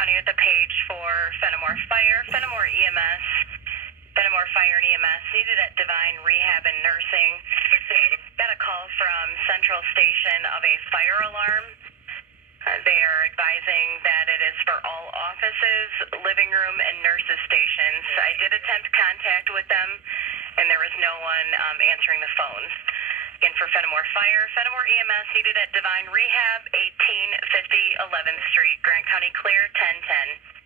County with the page for Fennimore Fire. Fennimore EMS, Fennimore Fire and EMS needed at Divine Rehab and Nursing. Got a call from Central Station of a fire alarm. They are advising that it is for all offices, living room, and nurses' stations. I did attempt contact with them, and there was no one answering the phones. Again, for Fennimore Fire, Fennimore EMS needed at Divine Rehab, 1850 11th Street, Grant County Clear, 1010.